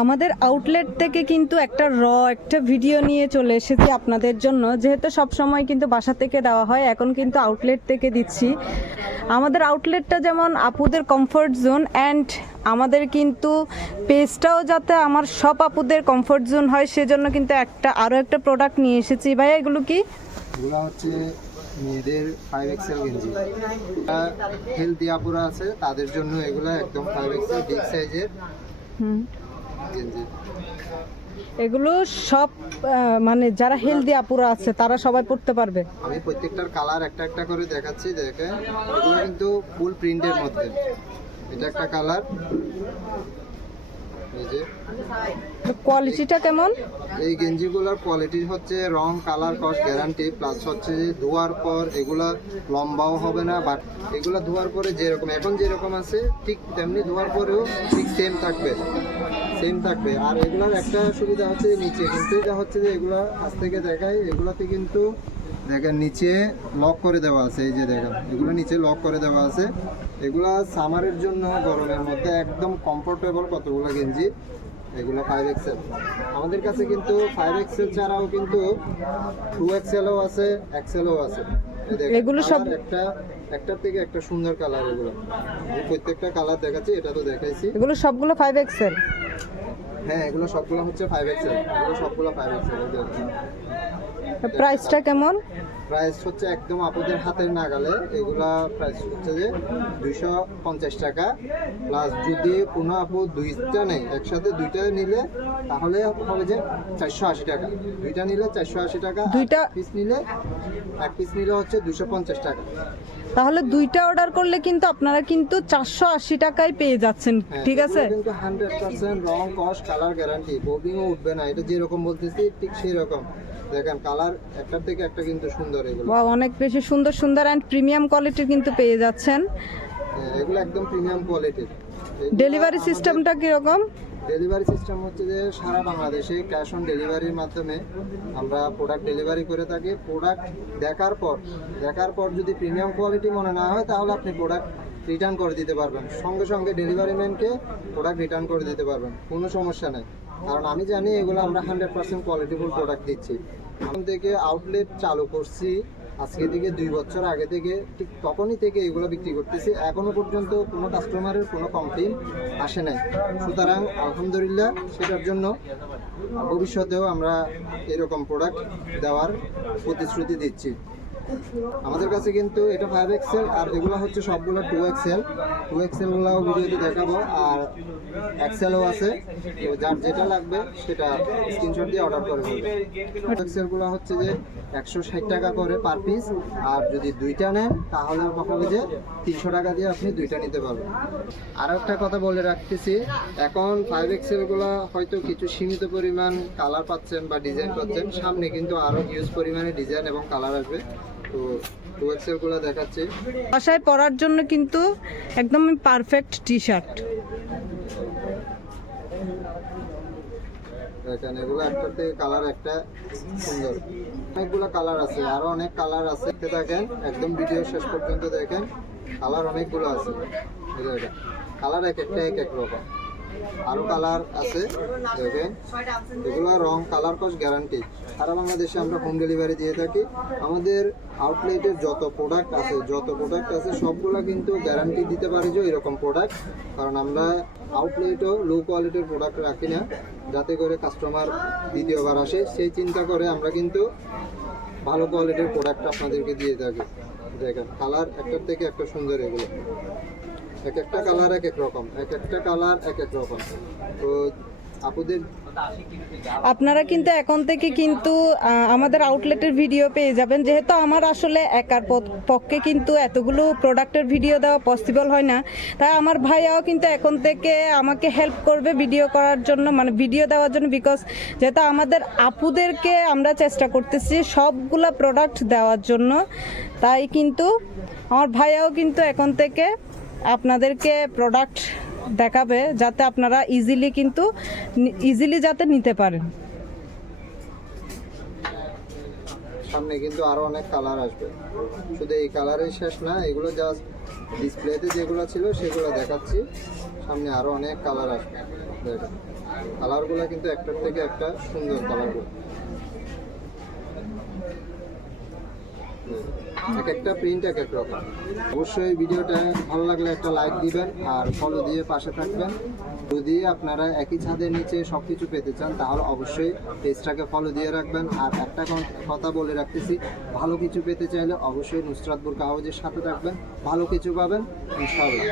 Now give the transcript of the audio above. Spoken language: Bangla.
আমাদের আউটলেট থেকে কিন্তু একটা র একটা ভিডিও নিয়ে চলে এসেছি আপনাদের জন্য। যেহেতু সব সময় কিন্তু বাসা থেকে দেওয়া হয় এখন কিন্তু আউটলেট থেকে দিচ্ছি। আমাদের আউটলেটটা যেমন আপুদের কমফোর্ট জোন অ্যান্ড আমাদের কিন্তু পেজটাও যাতে আমার সব আপুদের কমফোর্ট জোন হয় সেজন্য কিন্তু একটা আরও একটা প্রোডাক্ট নিয়ে এসেছি। ভাইয়া এগুলো কি? এগুলো হচ্ছে মেয়েদের ফাইভ এক্সেল গেঞ্জি। হেলদি আপুরা আছে তাদের জন্য এগুলো একদম ফাইভ এক্সেল বিগ সাইজের এগুলো সব মানে যারা হেলদি আপুরা আছে তারা সবাই পড়তে পারবে? আমি প্রত্যেকটার কালার একটা একটা করে দেখাচ্ছি দেখে। এগুলো কিন্তু ফুল প্রিন্টের মধ্যে। এটা একটা কালার কোয়ালিটিটা কেমন? এই গেঞ্জিগুলোর কোয়ালিটি হচ্ছে রং কালার কস্ট গ্যারান্টি প্লাস হচ্ছে যে ধোয়ার পর এগুলা লম্বাও হবে না বাট এগুলা ধোয়ার পরে যেরকম এখন যেরকম আছে ঠিক তেমনি ধোয়ার পরেও ঠিক সেম থাকবে। সেম থাকবে। আর এগুলার একটা সুবিধা হচ্ছে নিচে। কিন্তু এটা হচ্ছে যে এগুলা আজ থেকে দেখাই এগুলাতে কিন্তু দেখেন নিচে লক করে দেওয়া আছে। এই যে দেখেন এগুলো নিচে লক করে দেওয়া আছে। এগুলা সামারের জন্য গরমের মধ্যে একদম কমফোর্টেবল কতগুলো গেঞ্জি? এগুলো ফাইভ এক্সেল আমাদের কাছে কিন্তু ফাইভ এক্সেল ছাড়াও কিন্তু টু এক্সেলও আছে এক্সেলও আছে। এগুলো সব- একটা একটার থেকে একটা সুন্দর কালার এগুলো। প্রত্যেকটা কালার দেখাচ্ছি এটা তো দেখাইছি। এগুলো সবগুলো ফাইভ এক্সেল হ্যাঁ এগুলো সবগুলো হচ্ছে ফাইভ এক্সেল এগুলো সবগুলো ফাইভ এক্সেল প্রাইসটা কেমন? প্রাইস হচ্ছে একদম আপুদের হাতের নাগালে এগুলা প্রাইস হচ্ছে যে দুইশো পঞ্চাশ টাকা। প্লাস যদি কোনো আপু দুইটা নেই একসাথে দুইটা নিলে তাহলে হবে যে চারশো আশি টাকা। দুইটা নিলে চারশো আশি টাকা দুইটা- পিস নিলে এক পিস নিলে হচ্ছে দুশো পঞ্চাশ টাকা। তাহলে দুইটা অর্ডার করলে কিন্তু আপনারা কিন্তু চারশো আশি টাকায় পেয়ে যাচ্ছেন হ্যাঁ, ঠিক আছে? রং কস্ট কালার গ্যারান্টি উঠবে না। এটা যেরকম বলতেছি ঠিক সেই রকম দেখেন কালার থেকে একটা কিন্তু সুন্দর এগুলো। অনেক বেশি সুন্দর সুন্দর অ্যান্ড প্রিমিয়াম কোয়ালিটির কিন্তু পেয়ে যাচ্ছেন। হ্যাঁ, এগুলো একদম প্রিমিয়াম কোয়ালিটির ডেলিভারি সিস্টেমটা কীরকম? ডেলিভারি সিস্টেম হচ্ছে যে সারা বাংলাদেশে ক্যাশ অন ডেলিভারির মাধ্যমে আমরা প্রোডাক্ট ডেলিভারি করে থাকি। প্রোডাক্ট দেখার পর দেখার পর যদি প্রিমিয়াম কোয়ালিটি মনে না হয়, তাহলে আপনি প্রোডাক্ট রিটার্ন করে দিতে পারবেন। সঙ্গে সঙ্গে ডেলিভারি ম্যানকে প্রোডাক্ট রিটার্ন করে দিতে পারবেন। কোনো সমস্যা নেই। কারণ আমি জানি এগুলো আমরা হান্ড্রেড পার্সেন্ট কোয়ালিটিফুল প্রোডাক্ট দিচ্ছি। এখন থেকে আউটলেট চালু করছি আজকে থেকে দুই বছর আগে থেকে, ঠিক তখনই থেকে এগুলো বিক্রি করতেছি। এখনও পর্যন্ত কোনো কাস্টমারের কোনো কমপ্লেন আসে নাই। সুতরাং আলহামদুলিল্লাহ সেটার জন্য ভবিষ্যতেও আমরা এরকম প্রোডাক্ট দেওয়ার প্রতিশ্রুতি দিচ্ছি। আমাদের কাছে কিন্তু এটা ফাইভ এক্সেল আর এগুলো হচ্ছে সবগুলো টু এক্সেল টু এক্সেলগুলোও ভিডিওতে দেখাবো, আর এক্সেলও আছে। তো যার যেটা লাগবে সেটা স্ক্রিনশট দিয়ে অর্ডার করে ফেলবে। এক্সেলগুলো হচ্ছে যে একশো ষাট টাকা করে পার পিস আর যদি দুইটা নেন, তাহলে হবে যে তিনশো টাকা দিয়ে আপনি দুইটা নিতে পারবেন। আর একটা কথা বলে রাখতেছি, এখন ফাইভ এক্সেলগুলো হয়তো কিছু সীমিত পরিমাণ কালার পাচ্ছেন বা ডিজাইন পাচ্ছেন, সামনে কিন্তু আরও হিউজ পরিমাণে ডিজাইন এবং কালার আসবে। তো টু দেখাচ্ছি। বাসায় পরার জন্য কিন্তু একদম পারফেক্ট টি শার্ট দেখেন এগুলো একটার থেকে কালার একটা সুন্দর। অনেকগুলো কালার আছে আরও অনেক কালার আছে। দেখতে থাকেন একদম ভিডিও শেষ পর্যন্ত দেখেন কালার অনেকগুলো আছে। কালার এক একটা এক এক রকম। আরও কালার আছে, দেখেন। এগুলো রং কালার কস গ্যারান্টি সারা বাংলাদেশে আমরা হোম ডেলিভারি দিয়ে থাকি। আমাদের আউটলেটের যত প্রোডাক্ট আছে, যত প্রোডাক্ট আছে, সবগুলো কিন্তু গ্যারান্টি দিতে পারি যে এরকম প্রোডাক্ট কারণ আমরা আউটলেটও লো কোয়ালিটির প্রোডাক্ট রাখি না। যাতে করে কাস্টমার দ্বিতীয়বার আসে, সেই চিন্তা করে আমরা কিন্তু ভালো কোয়ালিটির প্রোডাক্ট আপনাদেরকে দিয়ে থাকি। দেখেন কালার একটার থেকে একটা সুন্দর এগুলো। এক একটা কালার এক এক রকম, এক একটা কালার এক এক রকম। তো আপুদের আপনারা কিন্তু এখন থেকে কিন্তু আমাদের আউটলেটের ভিডিও পেয়ে যাবেন। যেহেতু আমার আসলে একার পক- পক্ষে কিন্তু এতগুলো প্রোডাক্টের ভিডিও দেওয়া পসিবল হয় না। তাই আমার ভাইয়াও কিন্তু এখন থেকে আমাকে হেল্প করবে ভিডিও করার জন্য মানে ভিডিও দেওয়ার জন্য বিকজ যেহেতু আমাদের আপুদেরকে আমরা চেষ্টা করতেছি সবগুলা প্রোডাক্ট দেওয়ার জন্য, তাই কিন্তু আমার ভাইয়াও কিন্তু এখন থেকে আপনাদেরকে প্রোডাক্ট দেখাবে যাতে আপনারা ইজিলি কিন্তু ইজিলি যাতে নিতে পারেন। সামনে কিন্তু আরও অনেক কালার আসবে। শুধু এই কালারেই শেষ না, এগুলো জাস্ট ডিসপ্লেতে যেগুলো ছিল সেগুলো দেখাচ্ছি। সামনে আরও অনেক কালার আসবে। কালারগুলো কিন্তু একটার থেকে একটা সুন্দর কালারগুলো এক একটা প্রিন্ট এক এক রকম। অবশ্যই ভিডিওটা ভালো লাগলে একটা লাইক দিবেন আর ফলো দিয়ে পাশে থাকবেন। যদি আপনারা একই ছাদের নিচে সব কিছু পেতে চান, তাহলে অবশ্যই পেজটাকে ফলো দিয়ে রাখবেন। আর একটা কথা বলে রাখতেছি, ভালো কিছু পেতে চাইলে অবশ্যই নুসরাতপুর কাগজের সাথে থাকবেন। ভালো কিছু পাবেন, ইনশাআল্লাহ।